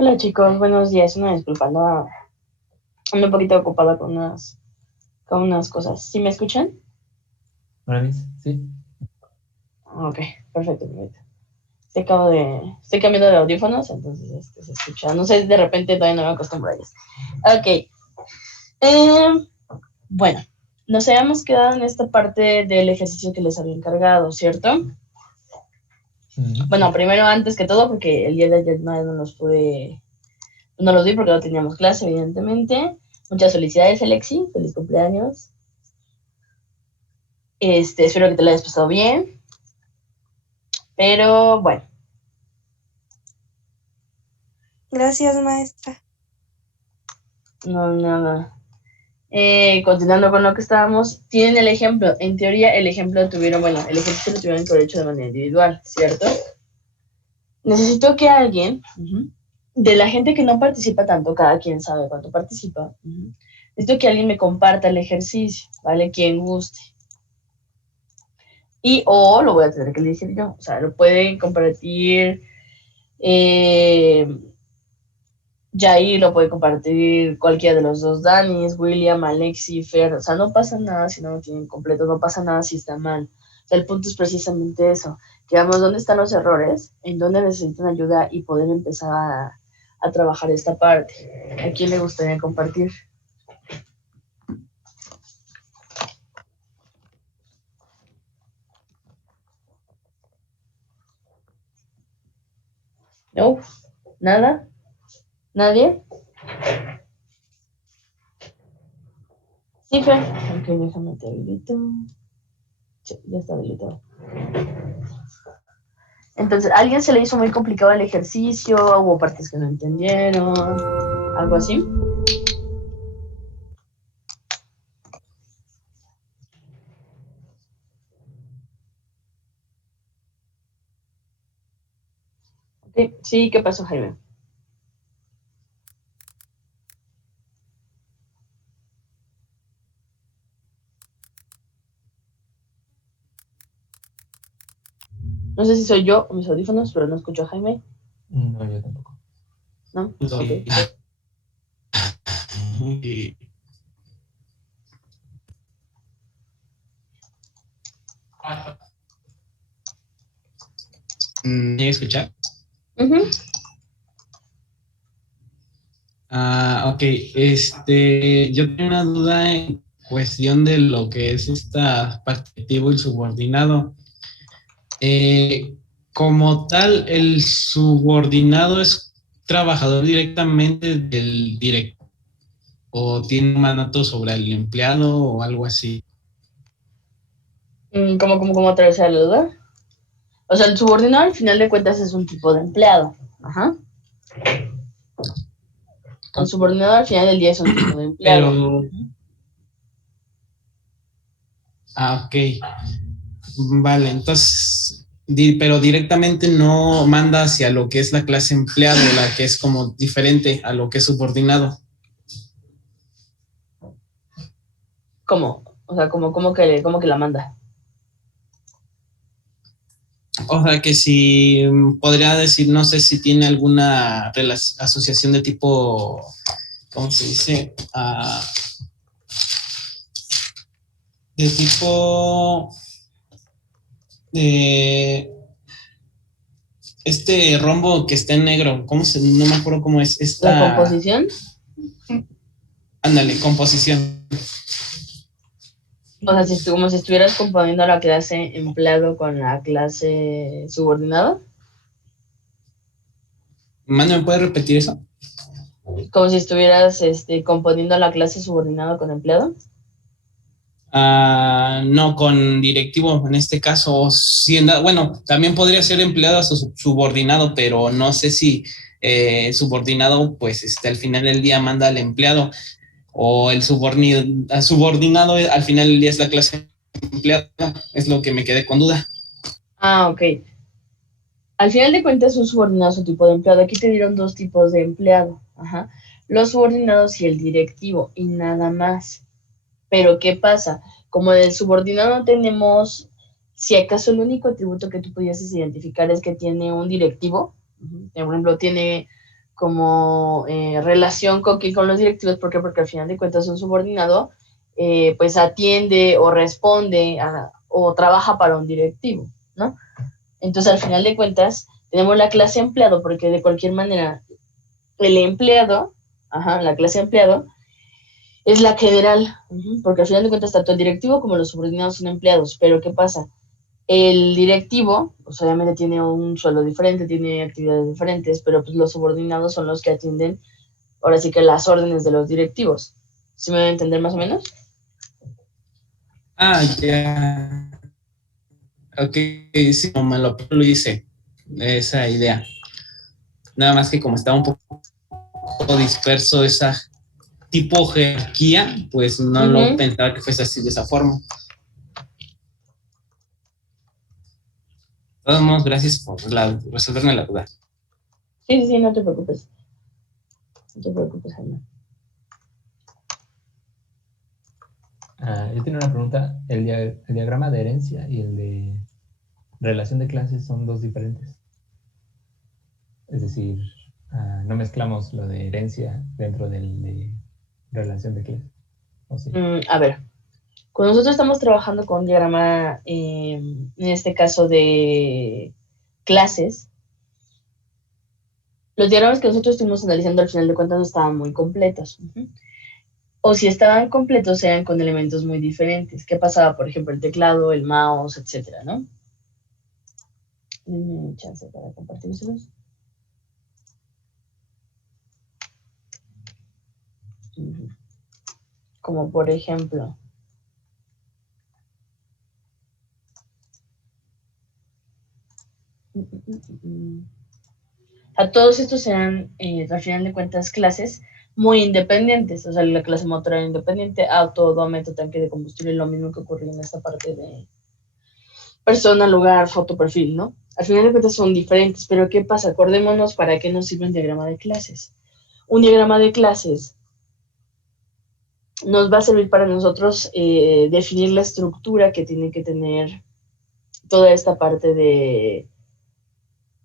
Hola chicos, buenos días. Una disculpa, ando un poquito ocupada con unas cosas. ¿Sí me escuchan? Hola, sí. Ok, perfecto, perfecto. Estoy cambiando de audífonos, entonces se escucha. No sé, de repente todavía no me acostumbro a ellos. Ok. em, bueno, nos habíamos quedado en esta parte del ejercicio que les había encargado, ¿cierto? Bueno, Sí. primero, antes que todo, porque el día de ayer no los vi porque no teníamos clase, evidentemente. Muchas felicidades, Alexi. Feliz cumpleaños. Espero que te lo hayas pasado bien, pero bueno, Gracias, maestra. no nada. Continuando con lo que estábamos, tienen el ejemplo. En teoría, el ejemplo lo tuvieron, bueno, el ejercicio lo tuvieron que haber hecho de manera individual, ¿cierto? Necesito que alguien, de la gente que no participa tanto, cada quien sabe cuánto participa, necesito que alguien me comparta el ejercicio, ¿vale? Quien guste. Y o lo voy a tener que elegir yo, o sea, lo pueden compartir. Eh, Jair lo puede compartir cualquiera de los dos Danis, William, Alexi, Fer. O sea, no pasa nada si no lo tienen completo, no pasa nada si está mal. O sea, el punto es precisamente eso, que veamos dónde están los errores, en dónde necesitan ayuda y poder empezar a trabajar esta parte. ¿A quién le gustaría compartir? No, nada, nadie. Sí, Fer. Ok, déjame te habilito. Sí, ya está habilitado. Entonces, ¿a alguien se le hizo muy complicado el ejercicio? ¿Hubo partes que no entendieron? ¿Algo así? Okay. Sí, ¿qué pasó, Jaime? No sé si soy yo o mis audífonos, pero no escucho a Jaime. No, yo tampoco. ¿No? Ok. Sí. ¿Me escuchar? Uh-huh. Ok. Yo tengo una duda en cuestión de lo que es esta partitivo y subordinado. Eh, Como tal, el subordinado es trabajador directamente del director o tiene un mandato sobre el empleado o algo así. ¿Cómo atravesar la duda? O sea, el subordinado al final de cuentas es un tipo de empleado. Ajá. El subordinado al final del día es un tipo de empleado. Pero, ok. Vale, entonces, pero directamente no manda hacia lo que es la clase empleado, la que es como diferente a lo que es subordinado. ¿Cómo? O sea, ¿cómo que la manda? O sea, que si podría decir, no sé si tiene alguna asociación de tipo, ¿cómo se dice? De tipo, eh, este rombo que está en negro, no me acuerdo cómo es, ¿La esta, composición? ándale, composición. O sea, como si estuvieras componiendo la clase empleado con la clase subordinado. Mano, ¿me puede repetir eso? Como si estuvieras componiendo la clase subordinado con empleado. No, con directivo en este caso, bueno, también podría ser empleado subordinado, pero no sé si subordinado, pues al final del día manda al empleado o el subordinado al final del día es la clase empleada, es lo que me quedé con duda. Ah, ok. Al final de cuentas, un subordinado es un tipo de empleado. Aquí te dieron dos tipos de empleado. Ajá. Los subordinados y el directivo, y nada más. Pero, ¿qué pasa? Como del subordinado tenemos, si acaso el único atributo que tú pudieses identificar es que tiene un directivo, por ejemplo, tiene como relación con los directivos. ¿Por qué? Porque al final de cuentas un subordinado pues atiende o responde o trabaja para un directivo, ¿no? Entonces al final de cuentas tenemos la clase empleado, porque de cualquier manera el empleado, la clase empleado, es la general, porque al final de cuentas tanto el directivo como los subordinados son empleados. Pero ¿qué pasa? El directivo, pues obviamente tiene un sueldo diferente, tiene actividades diferentes, pero pues los subordinados son los que atienden, ahora sí que las órdenes de los directivos. ¿Sí me voy a entender más o menos? Ah, ya. Ok, sí, como me lo hice, esa idea. Nada más que como estaba un poco disperso esa tipo jerarquía, pues no lo pensaba que fuese así de esa forma. De todos modos, gracias por resolverme la duda. Sí, no te preocupes. No te preocupes, Jaime. Yo tengo una pregunta. El diagrama de herencia y el de relación de clases son dos diferentes. Es decir, no mezclamos lo de herencia dentro del de relación de clases. ¿O sí? A ver, cuando nosotros estamos trabajando con un diagrama, en este caso de clases, los diagramas que nosotros estuvimos analizando al final de cuentas no estaban muy completos. O si estaban completos, eran con elementos muy diferentes. ¿Qué pasaba? Por ejemplo, el teclado, el mouse, etcétera, ¿no? Denme chance para compartírselos. Como por ejemplo, a todos estos eran, al final de cuentas, clases muy independientes. O sea, la clase motor era independiente, auto, odómetro, tanque de combustible, lo mismo que ocurría en esta parte de persona, lugar, foto, perfil, ¿no? Al final de cuentas son diferentes, pero ¿qué pasa? Acordémonos para qué nos sirve un diagrama de clases. Un diagrama de clases nos va a servir para nosotros definir la estructura que tiene que tener toda esta parte de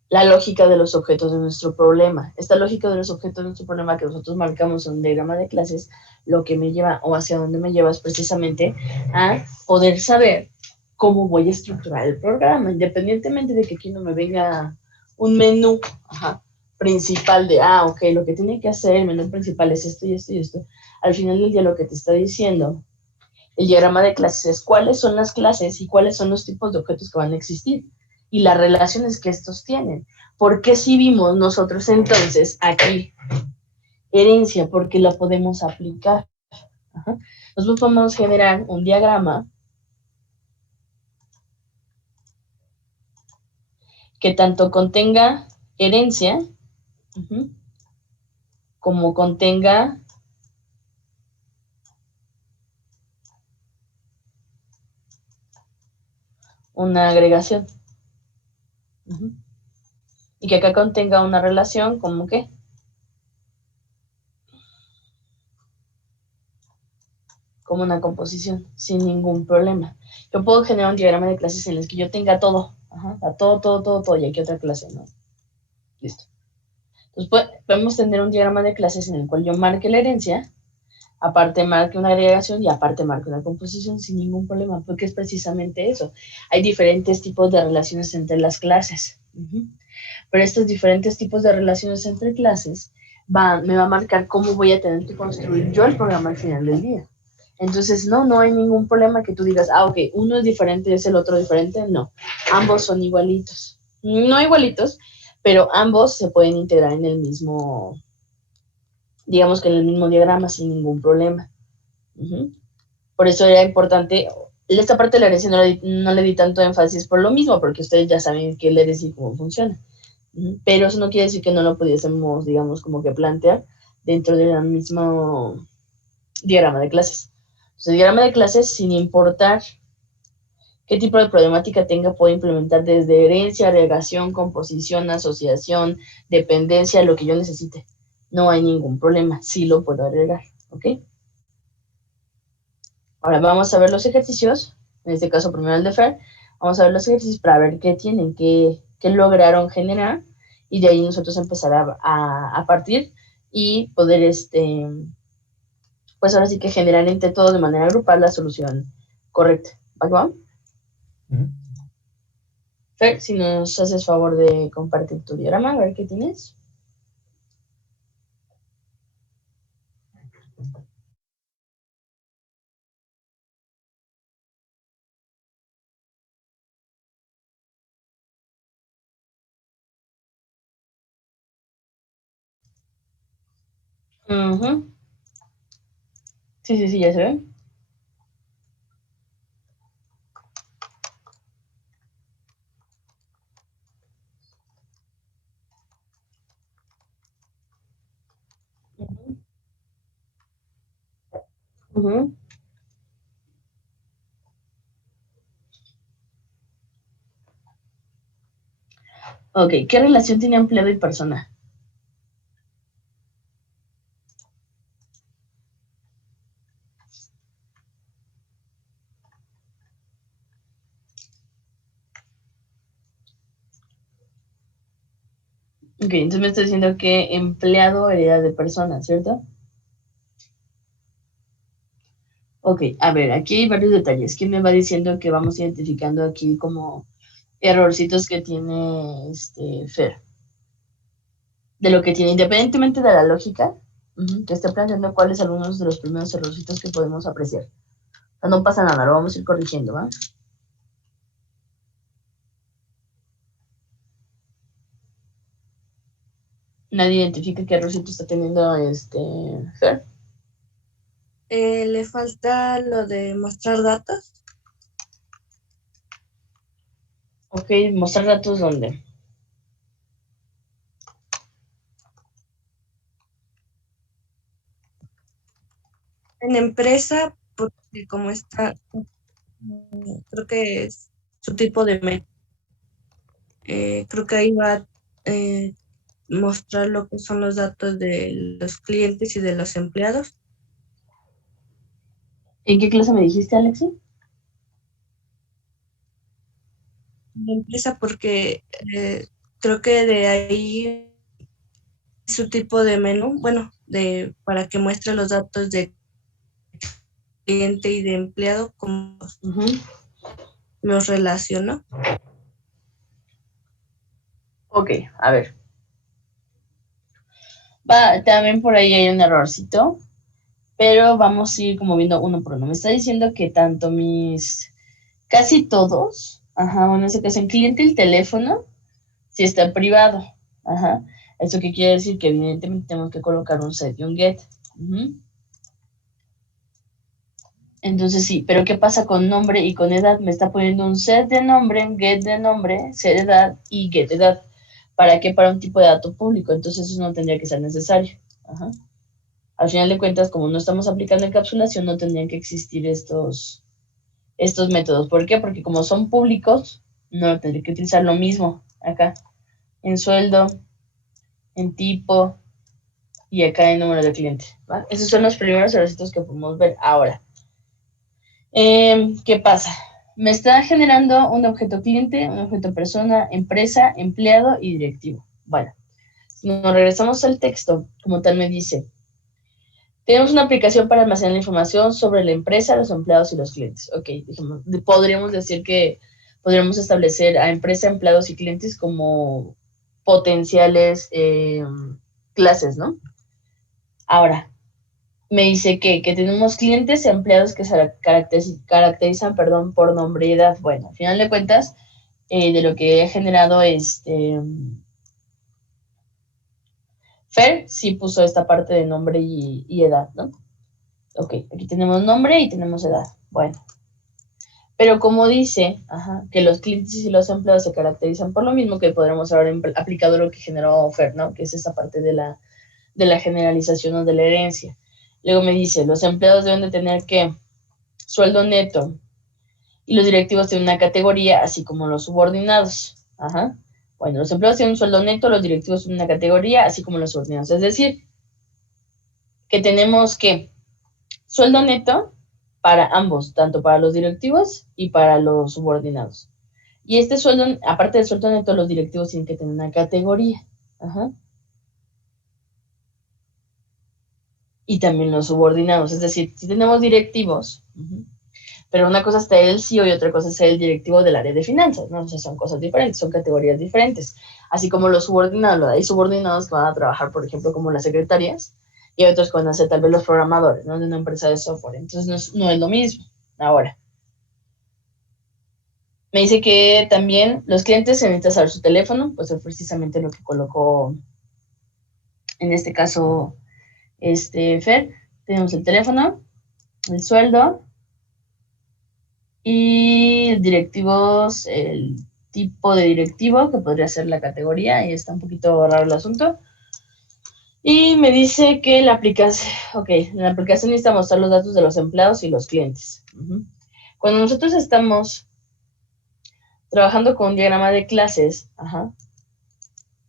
la lógica de los objetos de nuestro problema. Esta lógica de los objetos de nuestro problema que nosotros marcamos en un diagrama de clases, lo que me lleva o hacia dónde me lleva es precisamente a poder saber cómo voy a estructurar el programa, independientemente de que aquí no me venga un menú principal de, ok, lo que tiene que hacer el menú principal es esto y esto y esto. Al final del día lo que te está diciendo el diagrama de clases es cuáles son las clases y cuáles son los tipos de objetos que van a existir y las relaciones que estos tienen. ¿Por qué si vimos nosotros entonces aquí herencia? Porque la podemos aplicar. Nosotros podemos generar un diagrama que tanto contenga herencia como contenga una agregación. Y que acá contenga una relación como que como una composición, sin ningún problema. Yo puedo generar un diagrama de clases en el que yo tenga todo, todo, y aquí otra clase, ¿no? Listo. Entonces podemos tener un diagrama de clases en el cual yo marque la herencia, aparte marque una agregación y aparte marque una composición sin ningún problema, porque es precisamente eso. Hay diferentes tipos de relaciones entre las clases. Pero estos diferentes tipos de relaciones entre clases me va a marcar cómo voy a tener que construir yo el programa al final del día. Entonces, no hay ningún problema que tú digas, ok, uno es diferente, es el otro diferente. No, ambos son igualitos. No igualitos, pero ambos se pueden integrar en el mismo, digamos que en el mismo diagrama sin ningún problema. Por eso era importante, esta parte de la herencia no le di tanto énfasis por lo mismo, porque ustedes ya saben qué es la herencia y cómo funciona. Pero eso no quiere decir que no lo pudiésemos, digamos, como que plantear dentro del mismo diagrama de clases. El diagrama de clases, sin importar qué tipo de problemática tenga, puede implementar desde herencia, agregación, composición, asociación, dependencia, lo que yo necesite. No hay ningún problema, sí lo puedo agregar, ¿ok? Ahora vamos a ver los ejercicios, en este caso primero el de Fer, vamos a ver los ejercicios para ver qué tienen, qué lograron generar y de ahí nosotros empezar a partir y poder, pues ahora sí que generar entre todos de manera grupal la solución correcta. ¿Va? Ujú. Fer, si nos haces favor de compartir tu diagrama, a ver qué tienes. Ujú. Sí, ya se ve. Ujú. Ujú. Ok, ¿qué relación tiene empleado y persona? Ok, entonces me está diciendo que empleado hereda de persona, ¿cierto? Ok, a ver, aquí hay varios detalles. ¿Quién me va diciendo que vamos identificando aquí como errorcitos que tiene Fer? De lo que tiene, independientemente de la lógica, te estoy planteando cuáles son algunos de los primeros errorcitos que podemos apreciar. No pasa nada, lo vamos a ir corrigiendo, ¿va? Nadie identifica qué errorcito está teniendo Fer. Le falta lo de mostrar datos. Ok, mostrar datos dónde. En empresa, porque como está, creo que es su tipo de menú. Creo que ahí va a mostrar lo que son los datos de los clientes y de los empleados. ¿En qué clase me dijiste, Alexi? En empresa, porque creo que de ahí es su tipo de menú, bueno, para que muestre los datos de cliente y de empleado, como los relaciono. Ok, a ver. También por ahí hay un errorcito, pero vamos a ir como viendo uno por uno. Me está diciendo que tanto casi todos, bueno, en ese caso en cliente el teléfono, si está privado, ¿Eso qué quiere decir? Que evidentemente tenemos que colocar un set y un get. Entonces sí, pero ¿qué pasa con nombre y con edad? Me está poniendo un set de nombre, un get de nombre, set de edad y get de edad. ¿Para qué? Para un tipo de dato público. Entonces eso no tendría que ser necesario. Al final de cuentas, como no estamos aplicando encapsulación, no tendrían que existir estos métodos. ¿Por qué? Porque como son públicos, no tendría que utilizar lo mismo acá, en sueldo, en tipo y acá en número de cliente. ¿Va? Esos son los primeros errores que podemos ver ahora. ¿Qué pasa? Me está generando un objeto cliente, un objeto persona, empresa, empleado y directivo. Bueno, si nos regresamos al texto, como tal me dice, tenemos una aplicación para almacenar la información sobre la empresa, los empleados y los clientes. Ok, podríamos decir que podríamos establecer a empresa, empleados y clientes como potenciales clases, ¿no? Ahora, me dice que tenemos clientes y empleados que se caracterizan por nombre y edad. Bueno, al final de cuentas, de lo que he generado Fer sí puso esta parte de nombre y edad, ¿no? Ok, aquí tenemos nombre y tenemos edad. Bueno, pero como dice que los clientes y los empleados se caracterizan por lo mismo, que podremos haber aplicado lo que generó Fer, ¿no? Que es esta parte de la generalización o de la herencia. Luego me dice, los empleados deben de tener que sueldo neto y los directivos tienen una categoría, así como los subordinados. Bueno, los empleados tienen un sueldo neto, los directivos tienen una categoría, así como los subordinados. Es decir, que tenemos que sueldo neto para ambos, tanto para los directivos y para los subordinados. Y este sueldo, aparte del sueldo neto, los directivos tienen que tener una categoría. Ajá. Y también los subordinados, es decir, si tenemos directivos, pero una cosa es ser el CEO y otra cosa es ser el directivo del área de finanzas, ¿no? O sea, son cosas diferentes, son categorías diferentes. Así como los subordinados, hay subordinados que van a trabajar, por ejemplo, como las secretarias, y hay otros que van a ser tal vez los programadores, ¿no? De una empresa de software. Entonces no es lo mismo. Ahora, me dice que también los clientes se necesitan saber su teléfono, pues es precisamente lo que colocó en este caso Fer. Tenemos el teléfono, el sueldo y directivos, el tipo de directivo, que podría ser la categoría, y está un poquito raro el asunto. Y me dice que en la aplicación necesita mostrar los datos de los empleados y los clientes. Cuando nosotros estamos trabajando con un diagrama de clases,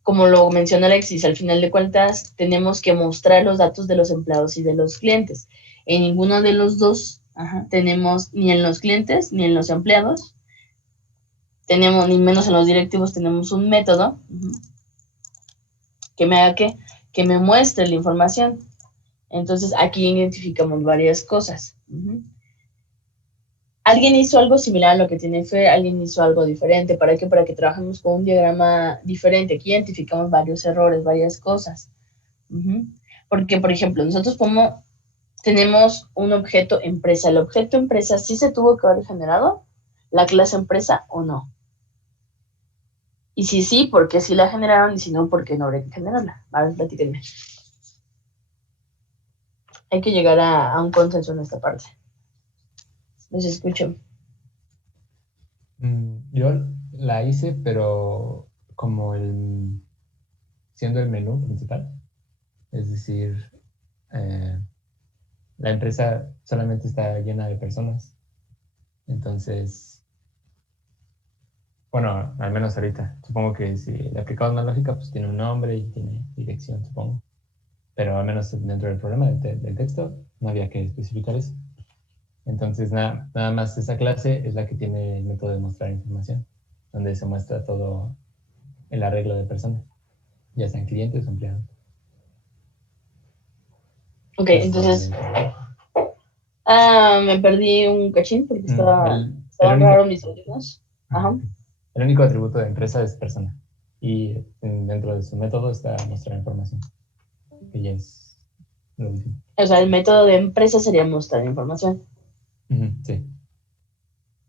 como lo mencionó Alexis, al final de cuentas tenemos que mostrar los datos de los empleados y de los clientes. En ninguno de los dos tenemos, ni en los clientes ni en los empleados, tenemos, ni menos en los directivos, tenemos un método que me haga que me muestre la información. Entonces aquí identificamos varias cosas. Alguien hizo algo similar a lo que tiene Fer, alguien hizo algo diferente. ¿Para qué? Para que trabajemos con un diagrama diferente. Aquí identificamos varios errores, varias cosas. Porque, por ejemplo, nosotros tenemos un objeto empresa. ¿El objeto empresa sí se tuvo que haber generado la clase empresa o no? Y si sí, ¿por qué sí la generaron? Y si no, ¿por qué no habría que generarla? A ver, platíquenme. Hay que llegar a un consenso en esta parte. Los escucho. Yo la hice, pero como siendo el menú principal. Es decir, la empresa solamente está llena de personas. Entonces, bueno, al menos ahorita. Supongo que si le aplicamos más lógica, pues tiene un nombre y tiene dirección, supongo. Pero al menos dentro del programa del texto no había que especificar eso. Entonces, nada más esa clase es la que tiene el método de mostrar información, donde se muestra todo el arreglo de personas, ya sean clientes o empleados. Ok, entonces me perdí un cachín porque estaban raros mis audífonos. El único atributo de empresa es persona. Y dentro de su método está mostrar información, que ya es lo último. O sea, el método de empresa sería mostrar información. Sí.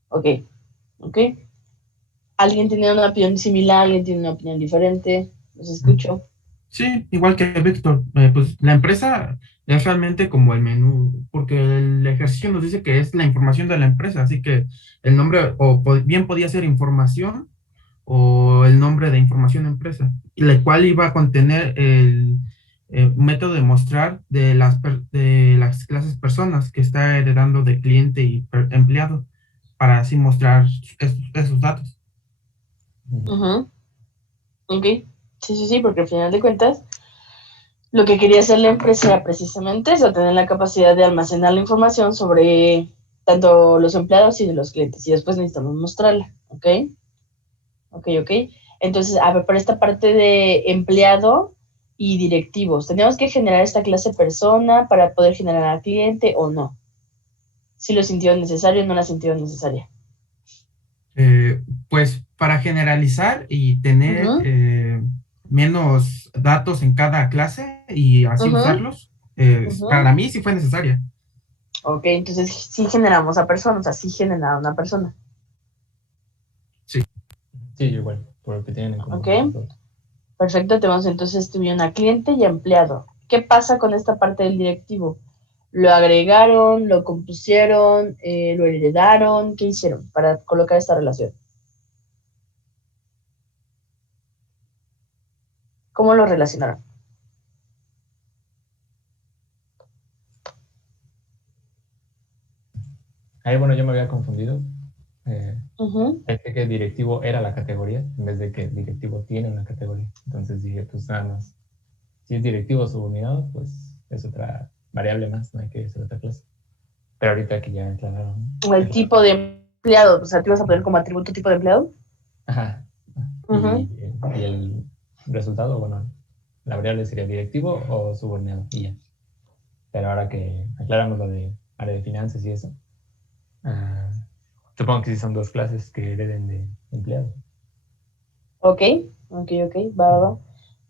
Ok. ¿Alguien tiene una opinión similar? ¿Alguien tiene una opinión diferente? Los escucho. Sí, igual que Víctor. Pues la empresa es realmente como el menú, porque el ejercicio nos dice que es la información de la empresa, así que el nombre, bien podía ser información o el nombre de información empresa, y la cual iba a contener el método de mostrar de las clases personas que está heredando de cliente y empleado, para así mostrar esos datos. Ok. Sí, porque al final de cuentas, lo que quería hacer la empresa era precisamente eso, tener la capacidad de almacenar la información sobre tanto los empleados y de los clientes, y después necesitamos mostrarla, ¿ok? Entonces, a ver, para esta parte de empleado y directivos, ¿tenemos que generar esta clase persona para poder generar al cliente o no? ¿Si lo sintieron necesario o no la sintieron necesaria? Pues para generalizar y tener menos datos en cada clase y así usarlos, para mí sí fue necesaria. Ok, entonces sí generamos a personas, o sea, sí generaron una persona. Sí. Sí, igual, por lo que tienen en común. Ok, perfecto, tenemos entonces tuvieron a cliente y a empleado. ¿Qué pasa con esta parte del directivo? ¿Lo agregaron, lo compusieron, lo heredaron? ¿Qué hicieron para colocar esta relación? ¿Cómo lo relacionaron? Ahí, bueno, yo me había confundido. Pensé que directivo era la categoría, en vez de que directivo tiene una categoría. Entonces dije, pues nada más. Si es directivo subordinado, pues es otra variable más, no hay que hacer otra clase. Pero ahorita que ya aclararon. O el tipo de empleado, o sea, ¿te vas a poner como atributo tipo de empleado? Ajá. Y el resultado, bueno, la variable sería directivo o subordinado y ya. Pero ahora que aclaramos lo de área de finanzas y eso, supongo que sí son dos clases que hereden de empleado. Ok, va.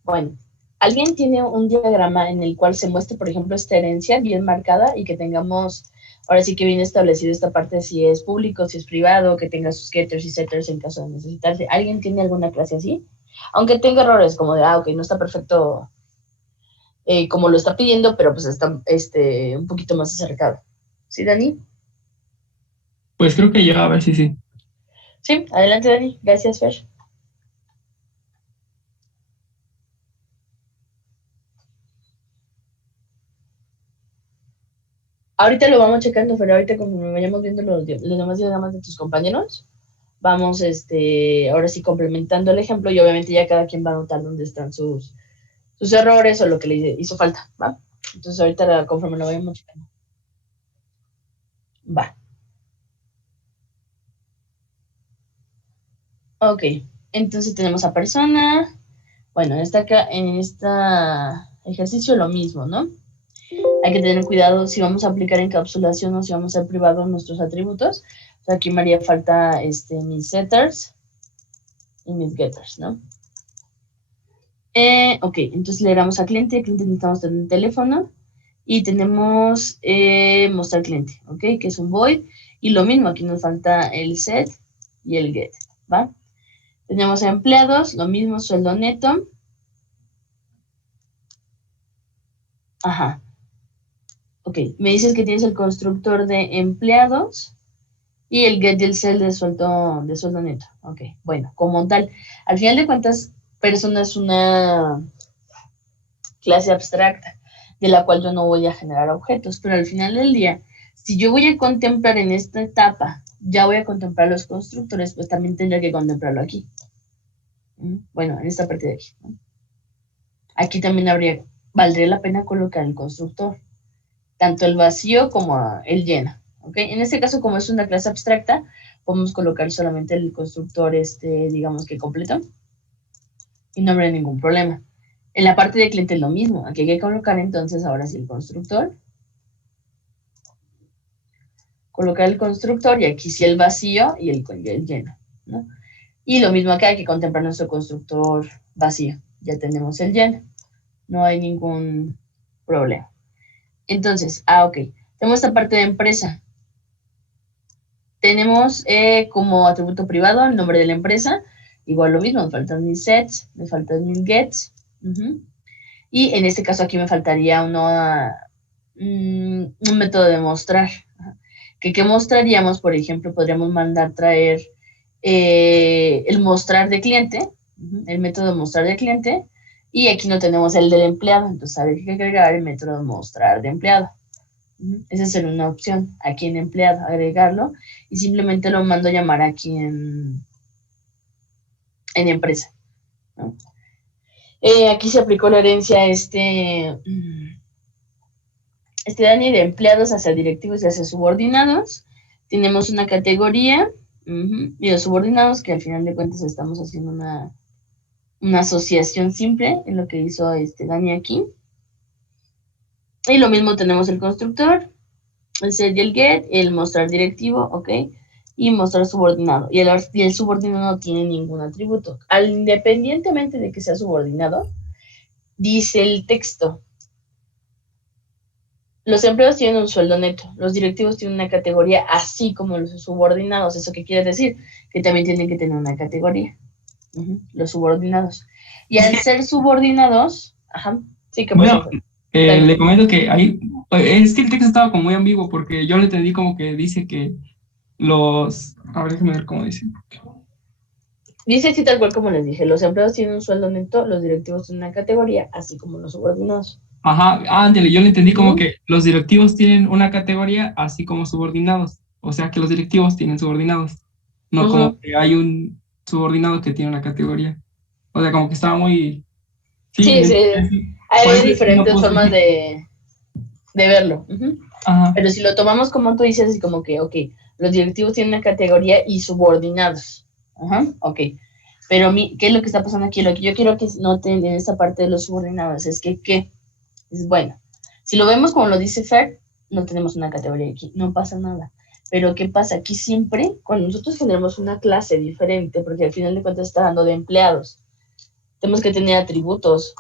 Bueno, ¿alguien tiene un diagrama en el cual se muestre, por ejemplo, esta herencia bien marcada y que tengamos, ahora sí que bien establecido esta parte, si es público, si es privado, que tenga sus getters y setters en caso de necesitarse? ¿Alguien tiene alguna clase así? Aunque tenga errores como de, ok, no está perfecto como lo está pidiendo, pero pues está un poquito más acercado. ¿Sí, Dani? Pues creo que yo, a ver si sí. Sí, adelante, Dani. Gracias, Fer. Ahorita lo vamos checando, pero ahorita como vayamos viendo los demás diagramas de tus compañeros, vamos, ahora sí complementando el ejemplo y obviamente ya cada quien va a notar dónde están sus errores o lo que le hizo falta, ¿va? Entonces ahorita conforme lo vayamos checando. Va. Ok, entonces tenemos a persona. Bueno, en este ejercicio lo mismo, ¿no? Hay que tener cuidado si vamos a aplicar encapsulación o si vamos a hacer privado nuestros atributos. O sea, aquí me haría falta mis setters y mis getters, ¿no? Ok, entonces le damos a cliente. Cliente necesitamos tener un teléfono. Y tenemos mostrar cliente, ¿ok? Que es un void. Y lo mismo, aquí nos falta el set y el get, ¿va? Tenemos empleados, lo mismo, sueldo neto. Ajá. Ok, me dices que tienes el constructor de empleados y el get y el cell de sueldo neto. Ok, bueno, como tal, al final de cuentas, persona es una clase abstracta de la cual yo no voy a generar objetos, pero al final del día, si yo voy a contemplar en esta etapa, ya voy a contemplar los constructores, pues también tendría que contemplarlo aquí. Bueno, en esta parte de aquí, ¿no? Aquí también valdría la pena colocar el constructor, tanto el vacío como el lleno, ¿ok? En este caso, como es una clase abstracta, podemos colocar solamente el constructor, digamos que completo, y no habrá ningún problema. En la parte de cliente es lo mismo, aquí hay que colocar entonces ahora sí el constructor, colocar el constructor y aquí sí el vacío y el lleno, ¿no? Y lo mismo acá, hay que contemplar nuestro constructor vacío, ya tenemos el lleno, no hay ningún problema. Entonces, ok, tenemos esta parte de empresa. Tenemos como atributo privado el nombre de la empresa, igual lo mismo, me faltan mis sets, me faltan mis gets, y en este caso aquí me faltaría un método de mostrar. ¿Qué mostraríamos? Por ejemplo, podríamos mandar traer el mostrar de cliente, el método de mostrar de cliente, y aquí no tenemos el del empleado, entonces habría que agregar el método de mostrar de empleado. Esa sería una opción, aquí en empleado, agregarlo, y simplemente lo mando a llamar aquí en empresa, ¿no? Aquí se aplicó la herencia Dani, de empleados hacia directivos y hacia subordinados. Tenemos una categoría y los subordinados, que al final de cuentas estamos haciendo una asociación simple en lo que hizo Dani aquí. Y lo mismo tenemos el constructor, el set y el get, el mostrar directivo, ok, y mostrar subordinado. Y el subordinado no tiene ningún atributo. Independientemente de que sea subordinado, dice el texto: los empleados tienen un sueldo neto, los directivos tienen una categoría, así como los subordinados. ¿Eso qué quiere decir? Que también tienen que tener una categoría, los subordinados. Y al ser subordinados, sí, que bueno, le comento que ahí, es que el texto estaba como muy ambiguo, porque yo le entendí como que dice que a ver, déjame ver cómo dice. Dice así tal cual como les dije, los empleados tienen un sueldo neto, los directivos tienen una categoría, así como los subordinados. Ajá, ándale, yo le entendí como que los directivos tienen una categoría, así como subordinados. O sea, que los directivos tienen subordinados. No como que hay un subordinado que tiene una categoría. O sea, como que estaba muy... Sí, hay diferentes formas de verlo. Ajá. Pero si lo tomamos como tú dices, así como que, ok, los directivos tienen una categoría y subordinados. Ok. Pero ¿qué es lo que está pasando aquí? Lo que yo quiero que noten en esta parte de los subordinados es que, ¿qué? Es bueno. Si lo vemos como lo dice Fer, no tenemos una categoría aquí, no pasa nada. Pero ¿qué pasa? Aquí siempre, cuando nosotros tenemos una clase diferente, porque al final de cuentas está hablando de empleados, tenemos que tener atributos.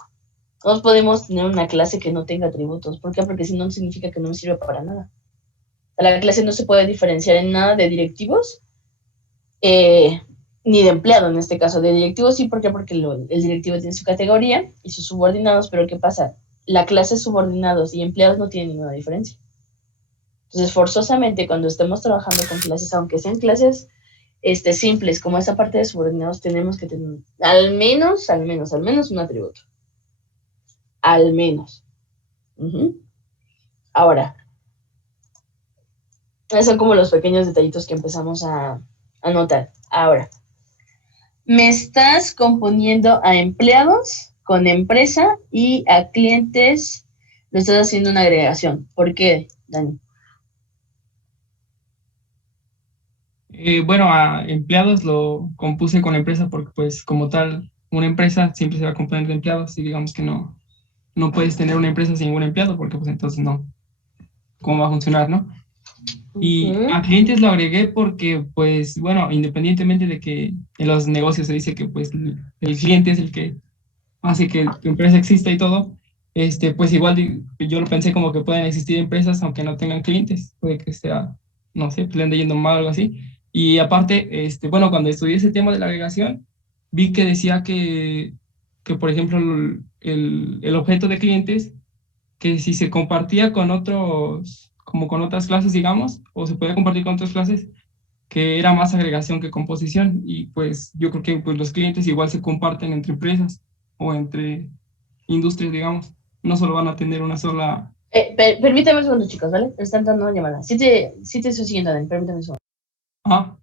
No podemos tener una clase que no tenga atributos. ¿Por qué? Porque si no significa que no me sirve para nada. La clase no se puede diferenciar en nada de directivos, ni de empleado en este caso. De directivos sí, ¿por qué? Porque el directivo tiene su categoría y sus subordinados, pero ¿qué pasa? La clase subordinados y empleados no tienen ninguna diferencia. Entonces, forzosamente, cuando estemos trabajando con clases, aunque sean clases simples, como esa parte de subordinados, tenemos que tener al menos un atributo. Al menos. Ahora, esos son como los pequeños detallitos que empezamos a notar. Ahora, me estás componiendo a empleados con empresa y a clientes lo estás haciendo una agregación. ¿Por qué, Dani? Bueno, a empleados lo compuse con empresa porque pues como tal, una empresa siempre se va a componer de empleados y digamos que no puedes tener una empresa sin un empleado porque pues entonces no, ¿cómo va a funcionar, no? Y a clientes lo agregué porque, pues, bueno, independientemente de que en los negocios se dice que, pues, el cliente es el que hace que tu empresa exista y todo, pues igual yo lo pensé como que pueden existir empresas aunque no tengan clientes, puede que sea, no sé, pues le ande yendo mal o algo así. Y aparte, bueno, cuando estudié ese tema de la agregación, vi que decía que por ejemplo, el objeto de clientes que si se compartía con otros, como con otras clases, digamos, o se podía compartir con otras clases, que era más agregación que composición. Y pues yo creo que pues, los clientes igual se comparten entre empresas o entre industrias, digamos. No solo van a tener una sola... Permítame un segundo, chicos, ¿vale? Están dando una llamada. Sí te estoy siguiendo, Dani, permítame un segundo. Ah,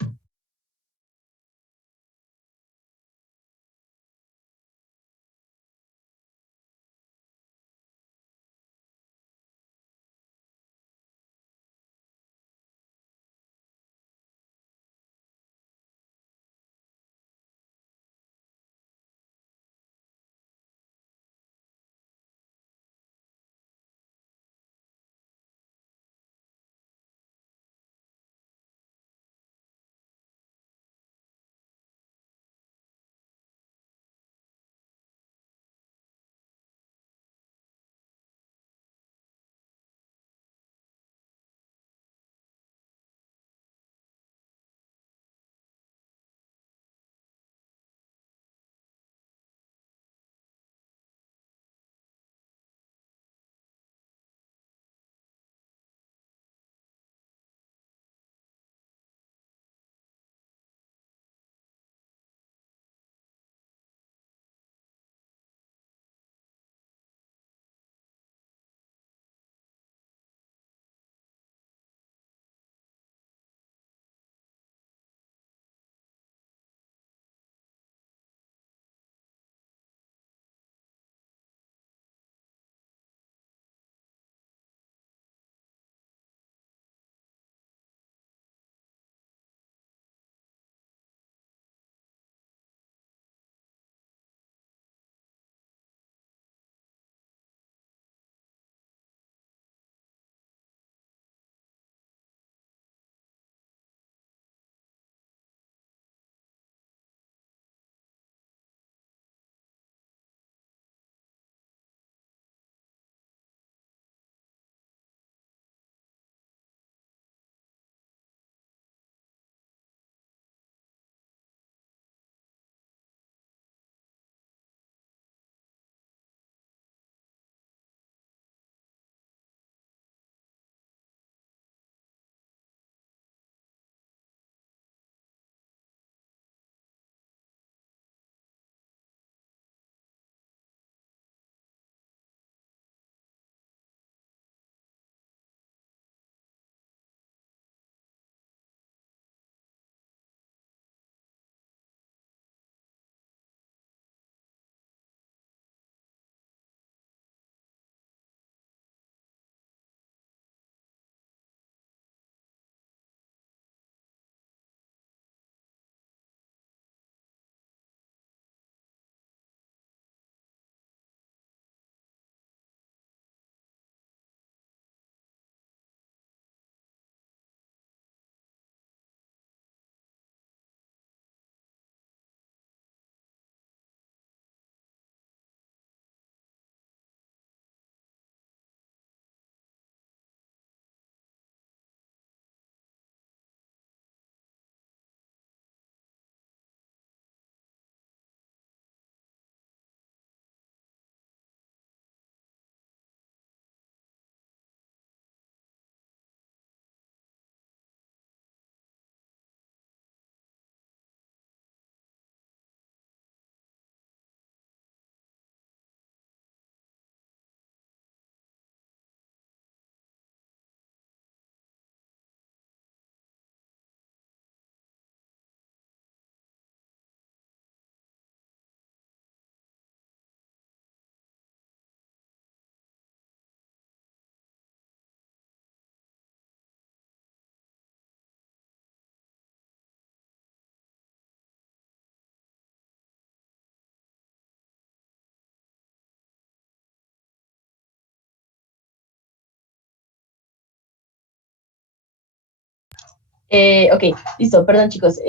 Ok, listo, perdón chicos.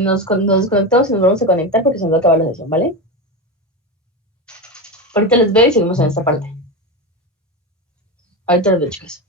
Nos desconectamos y nos vamos a conectar porque se nos va a acabar la sesión, ¿vale? Ahorita les veo y seguimos en esta parte. Ahorita los veo, chicos.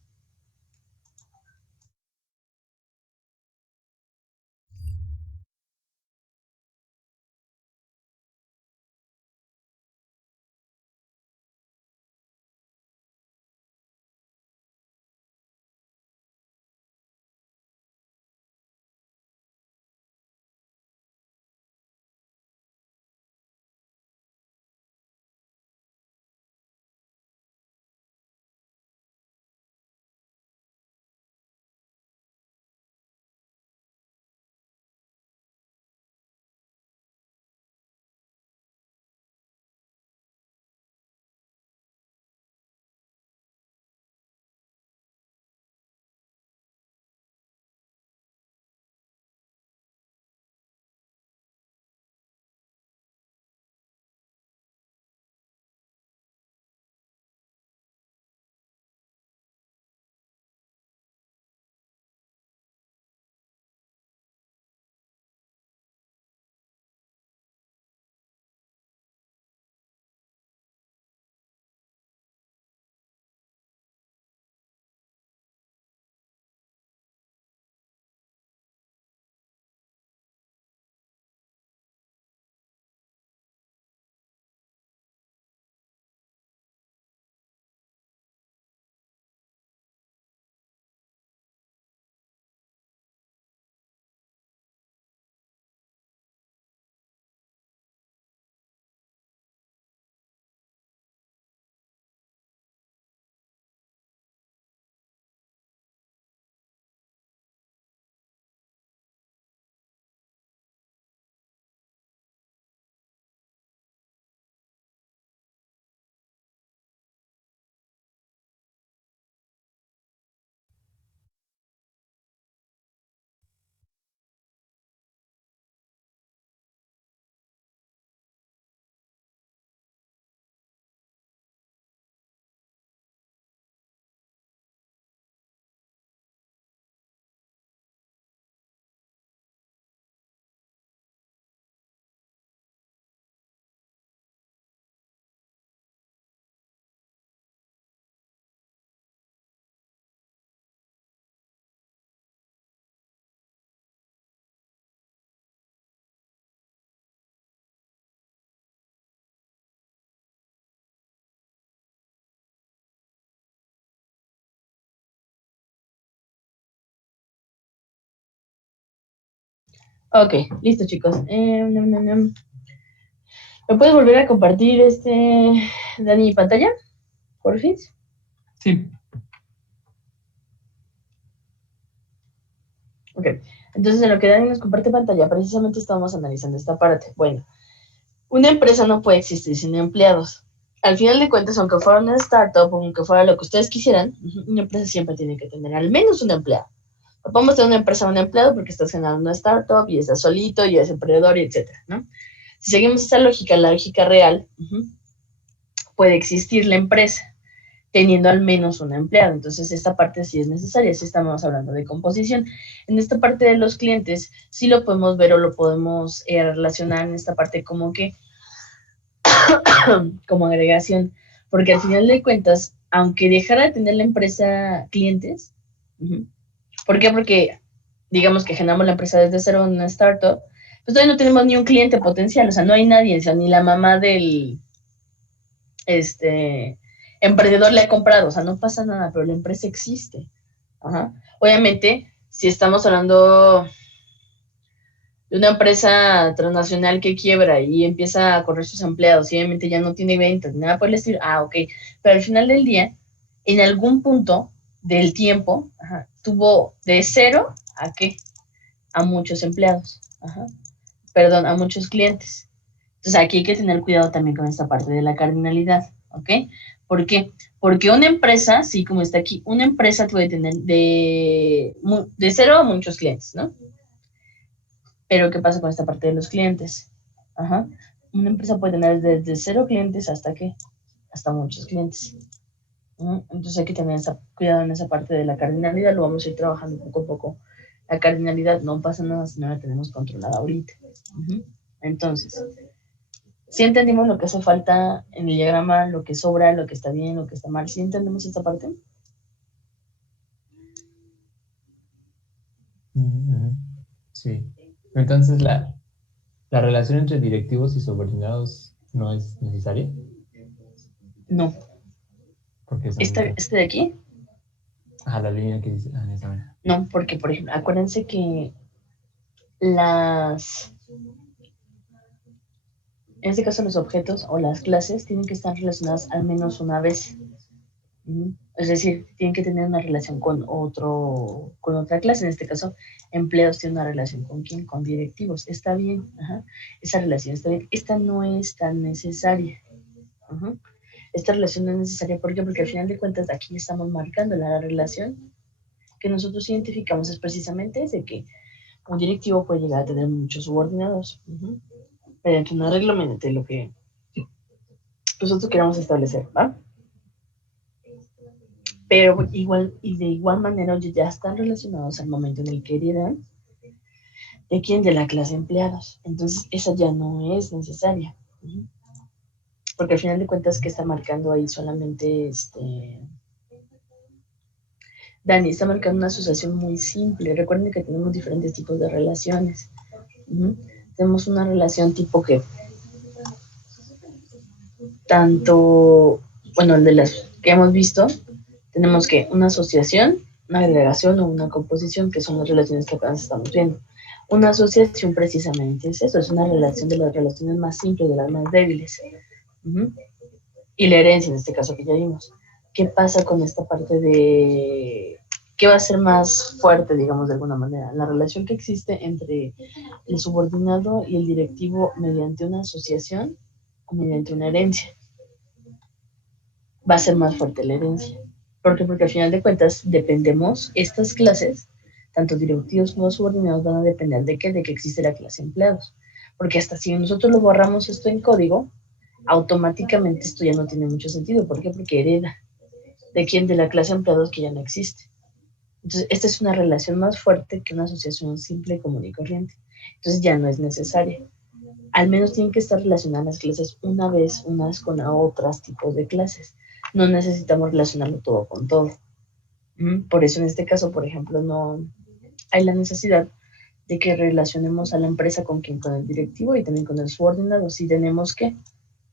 Ok, listo chicos. ¿Me puedes volver a compartir Dani, pantalla? Por fin. Sí. Ok, entonces en lo que Dani nos comparte pantalla, precisamente estamos analizando esta parte. Bueno, una empresa no puede existir sin empleados. Al final de cuentas, aunque fuera una startup o aunque fuera lo que ustedes quisieran, una empresa siempre tiene que tener al menos un empleado. No podemos tener una empresa o un empleado porque estás generando una startup y estás solito y eres emprendedor y etcétera, ¿no? Si seguimos esa lógica, la lógica real, puede existir la empresa teniendo al menos un empleado. Entonces, esta parte sí es necesaria, si estamos hablando de composición. En esta parte de los clientes, sí lo podemos ver o lo podemos relacionar en esta parte como que, como agregación, porque al final de cuentas, aunque dejara de tener la empresa clientes, ¿por qué? Porque digamos que generamos la empresa desde cero, una startup, pues todavía no tenemos ni un cliente potencial, o sea, no hay nadie, o sea, ni la mamá del, emprendedor le ha comprado, o sea, no pasa nada, pero la empresa existe. Ajá. Obviamente, si estamos hablando de una empresa transnacional que quiebra y empieza a correr sus empleados y obviamente ya no tiene ventas, nada por el estilo, ok, pero al final del día, en algún punto del tiempo, tuvo de cero a qué, a muchos empleados, perdón, a muchos clientes. Entonces aquí hay que tener cuidado también con esta parte de la cardinalidad, ¿ok? ¿Por qué? Porque una empresa, sí, como está aquí, una empresa puede tener de cero a muchos clientes, ¿no? Pero ¿qué pasa con esta parte de los clientes? Una empresa puede tener desde cero clientes hasta ¿qué? Hasta muchos clientes. Entonces hay que tener cuidado en esa parte de la cardinalidad, lo vamos a ir trabajando poco a poco La cardinalidad no pasa nada si no la tenemos controlada ahorita. Entonces, ¿sí entendimos lo que hace falta en el diagrama, lo que sobra, lo que está bien, lo que está mal? ¿Sí entendemos esta parte? Sí. Entonces, la relación entre directivos y subordinados no es necesaria. No. Porque son ¿Este de aquí? la línea que dice. Esa manera. No, porque, por ejemplo, acuérdense que en este caso los objetos o las clases tienen que estar relacionadas al menos una vez. Es decir, tienen que tener una relación con otra clase. En este caso, empleados tienen una relación con quién, con directivos. Está bien, esa relación está bien. Esta no es tan necesaria. Esta relación no es necesaria, ¿por qué? Porque al final de cuentas aquí estamos marcando la relación que nosotros identificamos es precisamente de que un directivo puede llegar a tener muchos subordinados mediante un arreglo, mediante lo que nosotros queramos establecer, ¿va? Pero igual, y de igual manera ya están relacionados al momento en el que heredan de quién, de la clase empleados. Entonces, esa ya no es necesaria. Porque al final de cuentas, que está marcando ahí solamente Dani está marcando una asociación muy simple. Recuerden que tenemos diferentes tipos de relaciones. Tenemos una relación tipo que tanto, bueno, de las que hemos visto, tenemos que una asociación, una agregación o una composición, que son las relaciones que apenas estamos viendo. Una asociación precisamente es eso, es una relación de las relaciones más simples, de las más débiles. Y la herencia, en este caso que ya vimos. ¿Qué pasa con esta parte de qué va a ser más fuerte, digamos, de alguna manera? La relación que existe entre el subordinado y el directivo mediante una asociación o mediante una herencia. Va a ser más fuerte la herencia. ¿Por qué? Porque al final de cuentas dependemos, estas clases, tanto directivos como subordinados, van a depender de qué, de que existe la clase empleados. Porque hasta si nosotros lo borramos esto en código, automáticamente esto ya no tiene mucho sentido. ¿Por qué? Porque hereda. ¿De quién? De la clase empleados que ya no existe. Entonces, esta es una relación más fuerte que una asociación simple, común y corriente. Entonces, ya no es necesaria. Al menos tienen que estar relacionadas las clases una vez, unas con otros tipos de clases. No necesitamos relacionarlo todo con todo. Por eso, en este caso, por ejemplo, no hay la necesidad de que relacionemos a la empresa con quien, con el directivo y también con el subordinado. Si tenemos que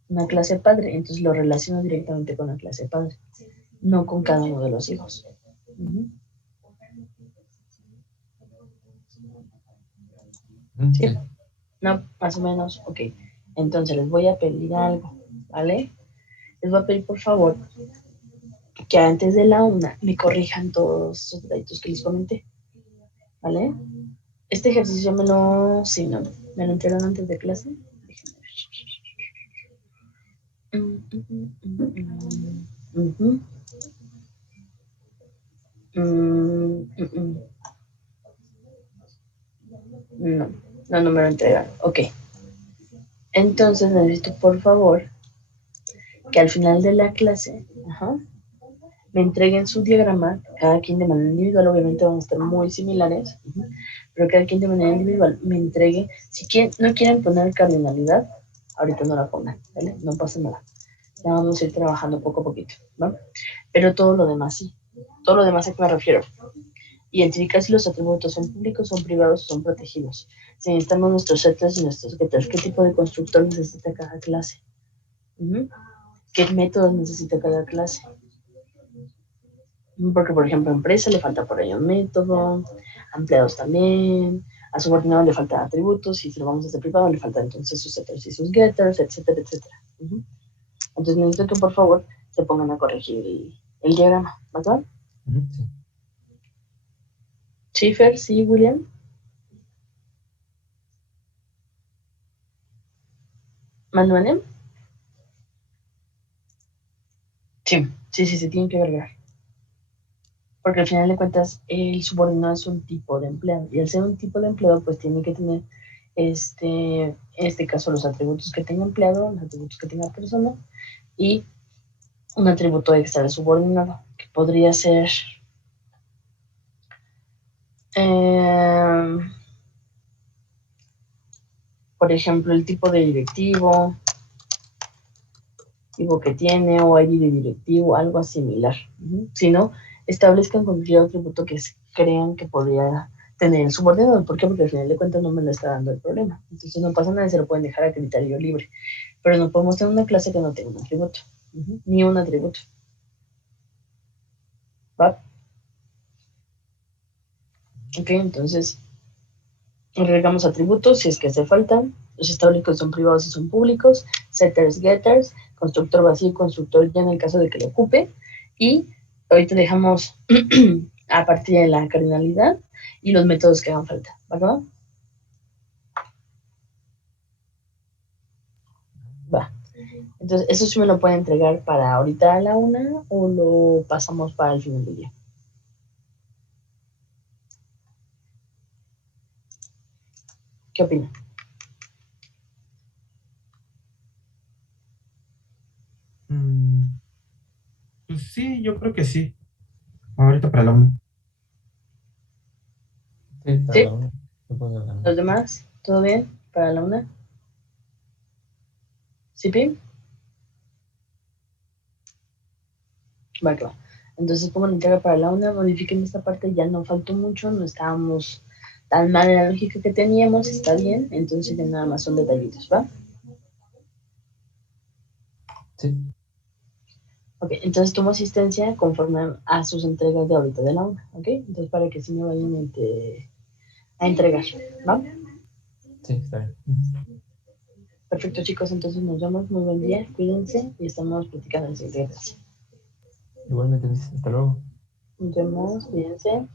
una clase padre, entonces lo relaciono directamente con la clase padre, no con cada uno de los hijos. ¿Sí? No, más o menos, ok. Entonces les voy a pedir algo, ¿vale? Les voy a pedir, por favor, que antes de la una me corrijan todos esos detallitos que les comenté, ¿vale? Este ejercicio me lo entregaron antes de clase. No me lo entregaron. Ok. Entonces necesito, por favor, que al final de la clase, me entreguen su diagrama, cada quien de manera individual, obviamente van a estar muy similares, pero cada quien de manera individual me entregue. Si no quieren poner cardinalidad, ahorita no la pongan, ¿vale? No pasa nada. Ya vamos a ir trabajando poco a poquito, ¿no? Pero todo lo demás sí. Todo lo demás a qué me refiero. Identificar si los atributos son públicos, son privados o son protegidos. Si necesitamos nuestros setters y nuestros getters, qué tipo de constructor necesita cada clase. ¿Qué métodos necesita cada clase? Porque, por ejemplo, a empresa le falta por ahí un método, a empleados también, a subordinado le faltan atributos, y si lo vamos a hacer privado le faltan entonces sus setters y sus getters, etcétera, etcétera. Entonces necesito que por favor se pongan a corregir el diagrama, ¿verdad? Sí. Schiffer, sí, William. Manuel. Sí, tienen que agregar. Porque al final de cuentas, el subordinado es un tipo de empleado. Y al ser un tipo de empleado, pues tiene que tener, en este caso, los atributos que tenga empleado, los atributos que tenga persona, y un atributo extra de subordinado, que podría ser Por ejemplo, el tipo de directivo, tipo que tiene o ID de directivo, algo similar. Si no, establezcan cualquier atributo que crean que podría tener el subordinado. ¿Por qué? Porque al final de cuentas no me lo está dando el problema. Entonces no pasa nada, se lo pueden dejar a criterio libre. Pero no podemos tener una clase que no tenga un atributo. Ni un atributo. ¿Va? Ok, entonces agregamos atributos si es que hace falta. Los establecos son privados y son públicos. Setters, getters. Constructor vacío y constructor ya en el caso de que lo ocupe. Y ahorita dejamos a partir de la cardinalidad y los métodos que hagan falta. ¿Va? Va. Entonces, eso sí me lo puede entregar para ahorita a la 1 o lo pasamos para el final del día. ¿Qué opina? Pues sí, yo creo que sí. Ahorita para la 1. Sí, para ¿Sí? la 1. ¿Los demás? ¿Todo bien? ¿Para la 1? ¿Sí, Pim? Va, que va. Entonces pongo la entrega para la 1, modifiquen esta parte, ya no faltó mucho, no estábamos tan mal en la lógica que teníamos, está bien, entonces ya nada más son detallitos, ¿va? Sí. Ok, entonces tomo asistencia conforme a sus entregas de ahorita de la 1, ¿ok? Entonces para que sí me vayan a entregar, ¿va? Sí, está bien. Perfecto, chicos, entonces nos vemos, muy buen día, cuídense y estamos platicando en el siguiente clase. Igualmente, Luis, hasta luego. Nos vemos, cuídense.